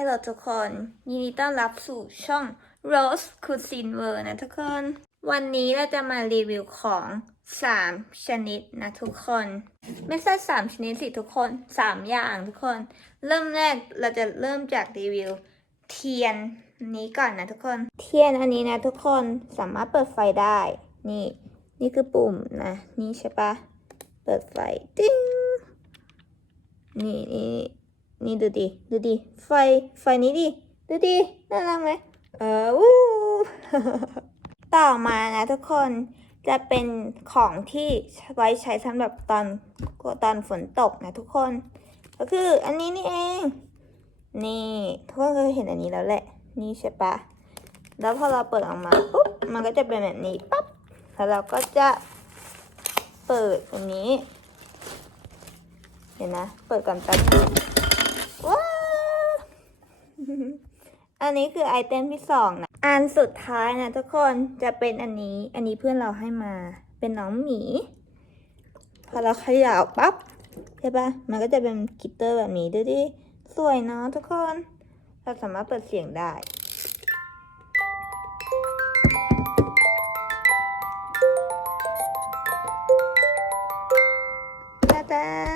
Hello ทุกคน ยินดีต้อนรับสู่ช่อง Rose Cuisine World นะทุกคน วันนี้เราจะมารีวิวของ 3 ชนิดนะทุกคน ไม่ใช่ 3 ชนิดสิทุกคน 3 อย่างทุกคน เริ่มแรกเราจะเริ่มจากรีวิว เทียนนี้ก่อนนะทุกคน เทียนอันนี้นะทุกคนสามารถเปิดไฟได้ นี่ นี่คือปุ่มนะ นี่ใช่ปะเปิดไฟ ติ้งนี่นี่ นี่ดูดิ ดูดิ ไฟ ไฟนี้ดิ ดูดิ น่ารักไหมเออวู้ต่อมานะทุกคน จะเป็นของที่ไว้ใช้สำหรับตอนตอนฝนตกนะทุกคน ก็คืออันนี้นี่เอง นี่ทุกคนเคยเห็นอันนี้แล้วแหละ นี่ใช่ปะ แล้วพอเราเปิดออกมาปุ๊บ มันก็จะเป็นแบบนี้ปั๊บ แล้วเราก็จะเปิดอันนี้ เดี๋ยวนะ เปิดก่อนแป๊บนึง อันนี้คือไอเทมที่สองนะ อันสุดท้ายนะทุกคนจะเป็นอันนี้ อันนี้เพื่อนเราให้มา เป็นน้องหมี พอเราขยับปั๊บใช่ปะมันก็จะเป็นกิตเตอร์แบบนี้ดูดิ สวยเนาะทุกคน เราสามารถเปิดเสียงได้ตาตา